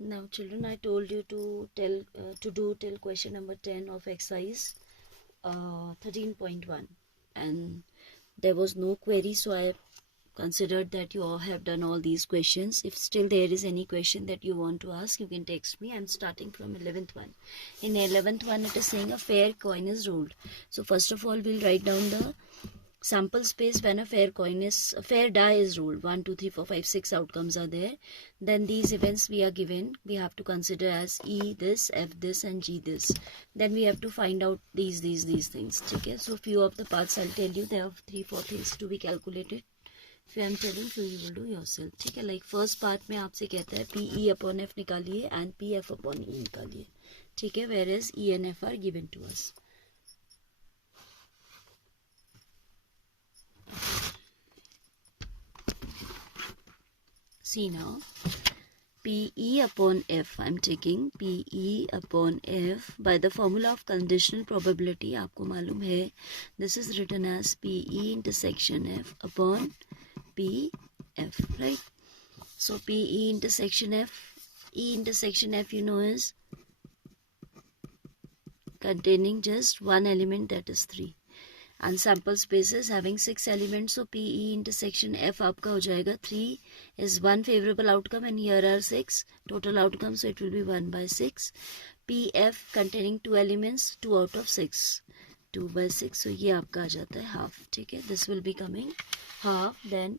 Now children, I told you to do till question number 10 of exercise 13.1, and there was no query, so I considered that you all have done all these questions. If still there is any question that you want to ask, you can text me. I'm starting from 11th one. In 11th one, it is saying a fair coin is rolled. So first of all, we'll write down the sample space when a fair die is rolled. 1 2 3 4 5 6 outcomes are there. Then these events we are given, we have to consider as E this, F this, and G this. Then we have to find out these things. Okay, so few of the parts I'll tell you. There are 3-4 things to be calculated. फिर I'm telling you, you will do yourself. ठीक है, like first part में आपसे कहता है PE upon F निकालिए and PF upon E निकालिए. ठीक है, whereas E and F are given to us. See now, PE upon F, I'm taking PE upon F by the formula of conditional probability. आपको मालूम है, this is written as PE intersection F upon PF, right? So PE intersection F, E intersection F, you know, is containing just one element, that is 3. And sample spaces having 6 elements, so PE intersection F आपका हो जाएगा 3 is one favorable outcome and here are 6 total outcomes, so it will be 1 by 6. PF containing 2 elements, 2 out of 6, 2 by 6, so ये आपका आ जाता है half. ठीक है, this will be coming half. Then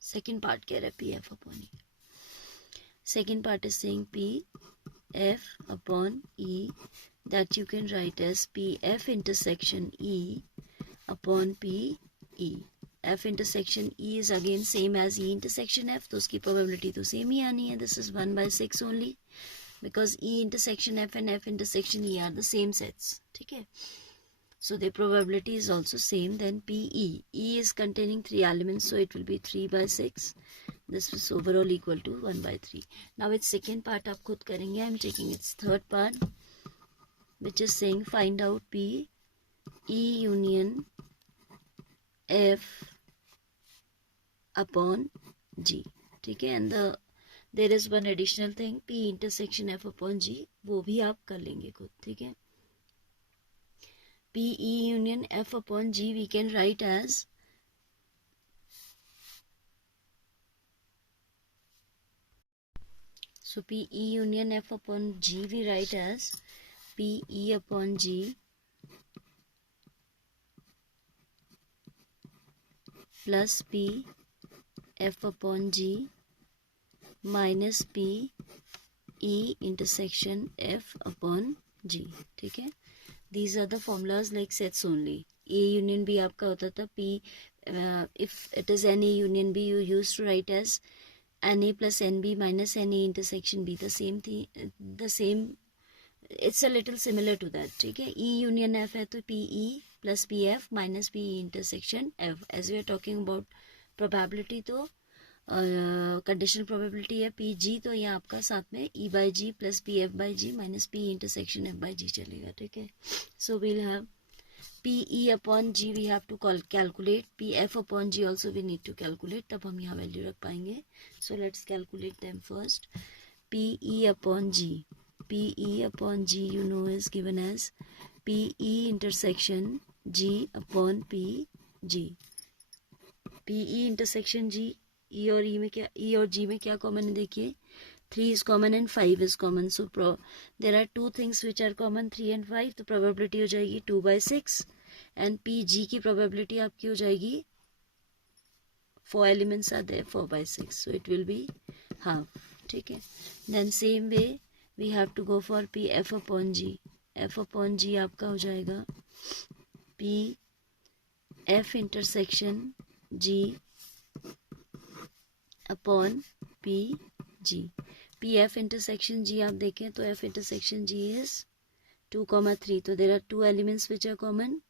second part कह रहा है PF upon E. Second part is saying PF upon E, that you can write as PF intersection E upon PE. F intersection E is again same as E intersection F, तो उसकी probability तो same ही आनी है. This is 1 by 6 only, because E intersection F and F intersection E are the same sets. ठीक है, so the probability is also same. Then PE, E is containing 3 elements, so it will be 3 by 6. This is overall equal to 1 by 3. Now its second part आप खुद करेंगे. I am taking its third part, which is saying find out P E union F upon G. ठीक है, and there is one additional thing, P intersection F upon G, वो भी आप कर लेंगे खुद. ठीक है, P E union F upon G we can write as so PE union F upon G we write as PE upon G plus P F upon G minus P E intersection F upon G. ठीक है, these are the formulas like sets only. A union B आपका होता था P, if it is NA union B, you used to write as NA plus NB minus NA intersection B. The same thing, the same, it's a little similar to that. ठीक है, E union F है तो PE plus PF minus PE intersection F. As we are talking about probability, तो conditional probability है PG, तो ये आपका साथ में E by G plus PF by G minus PE intersection F by G चलेगा. ठीक है, so we'll have PE upon G we have to calculate, PF upon G also we need to calculate, तब हम यहाँ value रख पाएंगे. So let's calculate them first. PE upon G, PE upon G you know is given as PE intersection G upon PG. PE intersection G, E और E में क्या, E और G में क्या कॉमन है देखिए, 3 is common and 5 is common. So there are 2 things which are common, 3 and 5. तो probability हो जाएगी 2 by 6 and PG की probability आपकी हो जाएगी 4 elements are there, 4 by 6. So it will be half. ठीक है, then same way we have to go for PF upon G. F upon G आपका हो जाएगा PF intersection G upon PG. PF intersection G आप देखें तो F intersection G is 2, 3. So there are 2 elements which are common.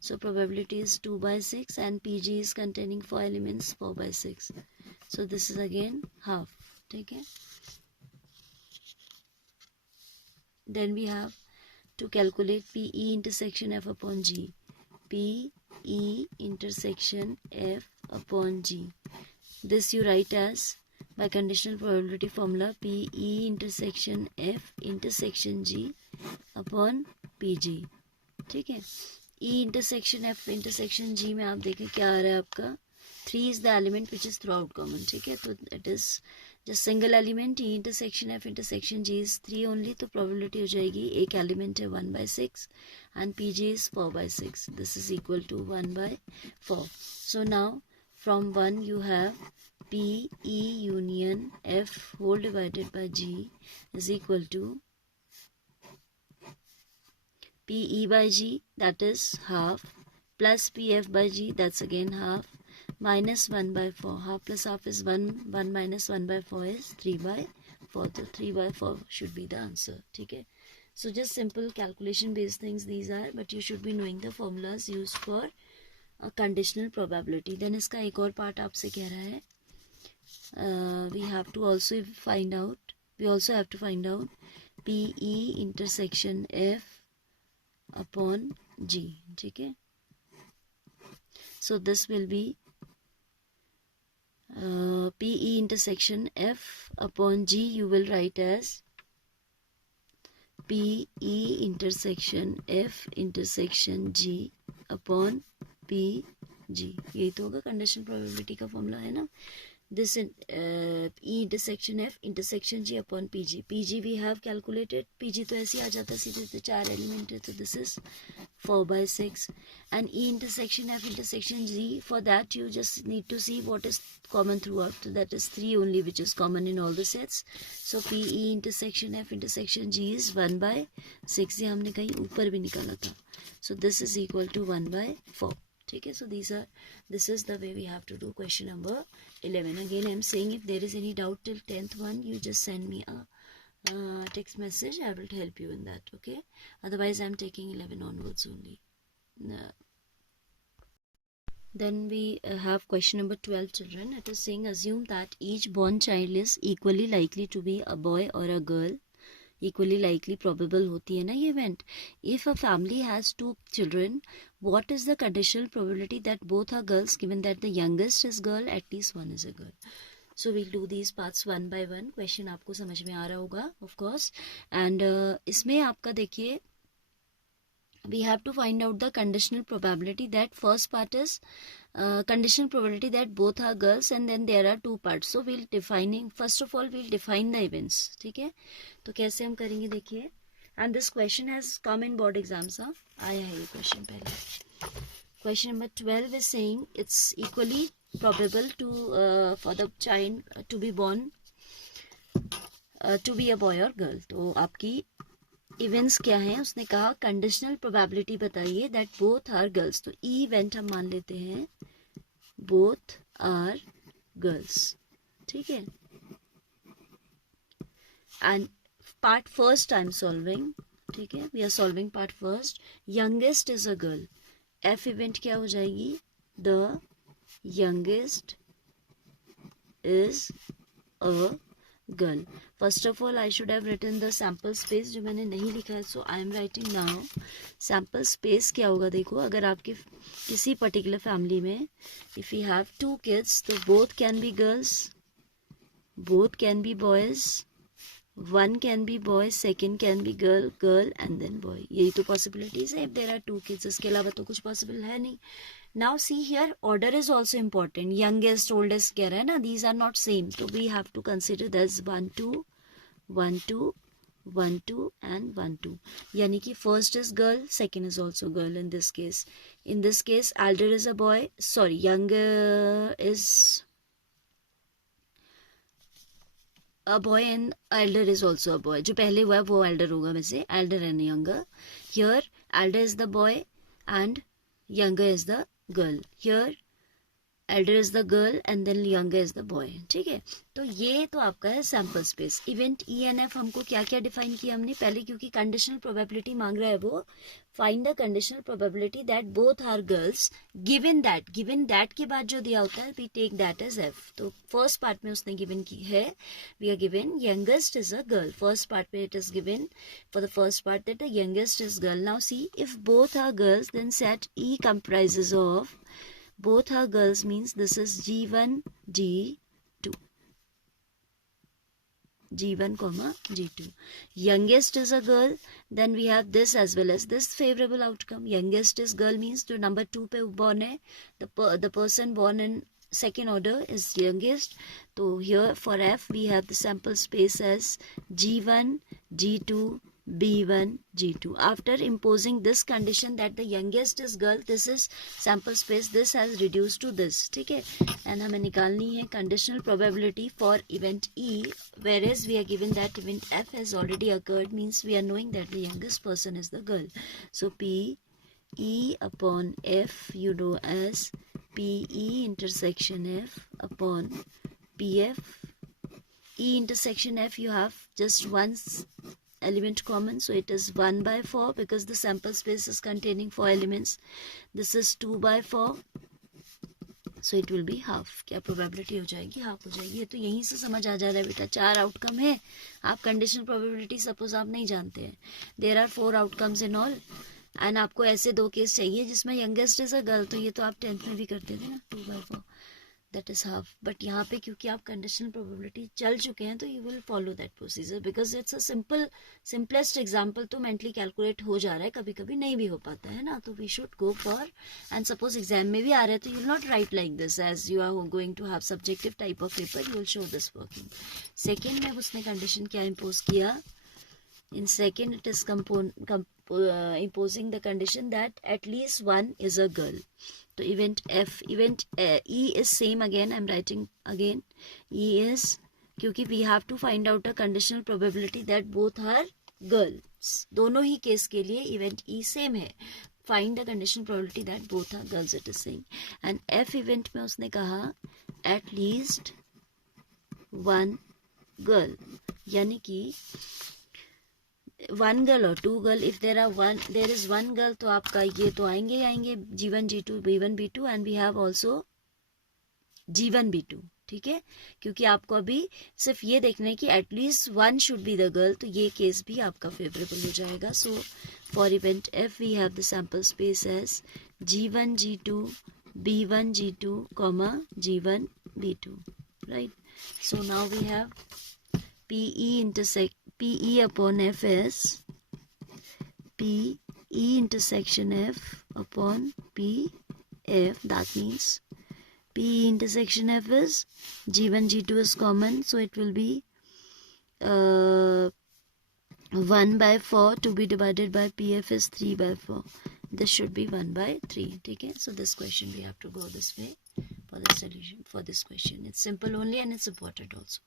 So probability is 2 by 6 and PG is containing 4 elements, 4 by 6. So this is again half. ठीक है, then we have to calculate PE intersection F upon G. P E intersection F upon G. This you write as by conditional probability formula P E intersection F intersection G upon PG. ठीक है, E intersection F intersection G में आप देखें क्या आ रहा है आपका 3 is the element which is throughout common. ठीक है, तो it is just single element. E intersection F intersection G is 3 only, तो probability हो जाएगी एक element है 1/6 and PG is 4/6. This is equal to 1/4. So now from 1 you have P E union F whole divided by G is equal to P E by G, that is half, plus P F by G, that's again half, minus 1/4. Half plus half is 1. 1 minus 1/4 is 3/4. So 3/4 should be the answer. Okay. So just simple calculation based things these are, but you should be knowing the formulas used for a conditional probability. Then इसका एक और part आपसे कह रहा है, we also have to find out P E intersection F upon G. ठीक है. So this will be P E intersection F upon G you will write as P E intersection F intersection G upon P G. यही तो होगा conditional probability का formula है ना. This E intersection F intersection G upon PG. PG we have calculated. PG तो ऐसे आ जाता सीधे, तो 4 element है, तो this is 4/6. And E intersection F intersection G, for that you just need to see what is common throughout. So that is 3 only which is common in all the sets. So PE intersection F intersection G is 1/6. ये हमने कहीं ऊपर भी निकाला था. So this is equal to 1/4. ठीक है. So this is the way we have to do question number 11. Again I am saying if there is any doubt till 10th one, you just send me a text message. I will help you in that. Okay. Otherwise I am taking 11 onwards only. Then we have question number 12, children. It is saying assume that each born child is equally likely to be a boy or a girl. Equally likely probable होती है ना ये event. If a family has 2 children, what is the conditional probability that both are girls given that the youngest is girl, at least one is a girl? So we'll do these parts one by one. Question आपको समझ में आ रहा होगा of course. And इसमें आपका देखिए, we have to find out the conditional probability. That first part is conditional probability that both are girls, and then there are 2 parts. So first of all we'll define the events. ठीक है, तो कैसे हम करेंगे देखिए. And this question has come in board exams. आया है ये question पहले. Question number 12 is saying it's equally probable to for the child to be born to be a boy or girl. तो आपकी इवेंट्स क्या हैं, उसने कहा कंडीशनल प्रोबेबिलिटी बताइए दैट बोथ आर गर्ल्स. तो ई इवेंट हम मान लेते हैं बोथ आर गर्ल्स. ठीक है. And part first I am solving. ठीक है, we are solving part first. Youngest is a girl. F event क्या हो जाएगी, the youngest is a girl. First of all I should have written the sample space, जो मैंने नहीं लिखा है. So I am writing now sample space. क्या होगा देखो, अगर आपकी किसी particular family में if you have 2 kids, तो both can be girls, both can be boys, one can be boy, second can be girl, and then boy. यही तो possibilities है if there are 2 kids. इसके अलावा तो कुछ possible है नहीं. Now see here, order is also important. Youngest, oldest कह रहा है ना, these are not same. So we have to consider that's 1 2 1 2 1 2 and 1 2. यानी कि first is girl, second is also girl in this case. In this case, elder is a boy. Sorry, younger is a boy and elder is also a boy. जो पहले हुआ है वो elder होगा वैसे, elder and younger. Here elder is the boy and younger is the girl. Here elder is the girl and then younger is the boy, ठीक है। तो ये तो आपका है sample space. Event E and F हमको क्या क्या डिफाइन किया हमने पहले, क्योंकि कंडीशनल प्रोबेबिलिटी मांग रहा है वो, find the conditional probability that both are girls given that के बाद जो दिया होता है we take that as F. तो फर्स्ट पार्ट में उसने गिवन की है, we are given youngest is a girl, first part में it is given for the first part that the youngest is girl. Now see if both are girls then set E comprises of both are girls means this is G1 G2, G1 comma G2. Youngest is a girl, then we have this as well as this favorable outcome. Youngest is girl means जो number 2 पे born है, the person born in second order is youngest. So here for F we have the sample space as G1 G2 B1 G2. After imposing this condition that the youngest is girl, this is sample space, this has reduced to this, ठीक है। and हमें निकालनी है conditional probability for event E, whereas we are given that event F has already occurred, means we are knowing that the youngest person is the girl. So P E upon F you know as P E intersection F upon PF. E intersection F you have just once element common, so it is 1 by 4 because the sample space is containing 4 elements. This is 2 by 4, so it will be half. क्या probability हो जाएगी, half हो जाएगी। ये तो यहीं से समझ आ जा रहा है बेटा, 4 आउटकम है। आप कंडीशनल प्रोबेबिलिटी सपोज आप नहीं जानते हैं, there are 4 outcomes in all, and आपको ऐसे 2 केस चाहिए जिसमें यंगेस्ट इज अ गर्ल, तो ये तो आप 10th में भी करते थे ना, 2 by 4 that is half. But यहाँ पे क्योंकि आप कंडीशनल प्रोबेबिलिटी चल चुके हैं तो you will follow that procedure because it's a simplest example. तो मेंटली कैलकुलेट हो जा रहा है, कभी कभी नहीं भी हो पाता है ना, तो we should go for, and suppose exam में भी आ रहा है तो you will not write like this as you are going to have subjective type of paper, you will show this working. Second में उसने कंडीशन क्या इम्पोज किया, in second it is imposing the condition that at least one is a girl. So event F, event E is same again, I am writing again, E is क्योंकि we have to find out a conditional probability that both are girls, दोनों ही case के लिए event E same है, find the conditional probability that both are girls it is saying. and F event में उसने कहा at least one girl, यानी कि 1 girl or 2 girl, if there is 1 girl तो आपका ये तो आएंगे G1 G2 B1 B2 and we have also G1 B2, ठीक है। क्योंकि आपको अभी सिर्फ ये देखना है कि at least 1 should be the girl, तो ये केस भी आपका फेवरेबल हो जाएगा। So for event F we have the sample space as G1 G2 B1 G2 comma G1 B2, right? So now we have PE upon F is PE intersection F upon PF. That means PE intersection F is G1 G2 is common, so it will be 1 by 4 to be divided by PF is 3 by 4. This should be 1 by 3. Okay, so this question we have to go this way for the solution for this question. It's simple only and it's important also.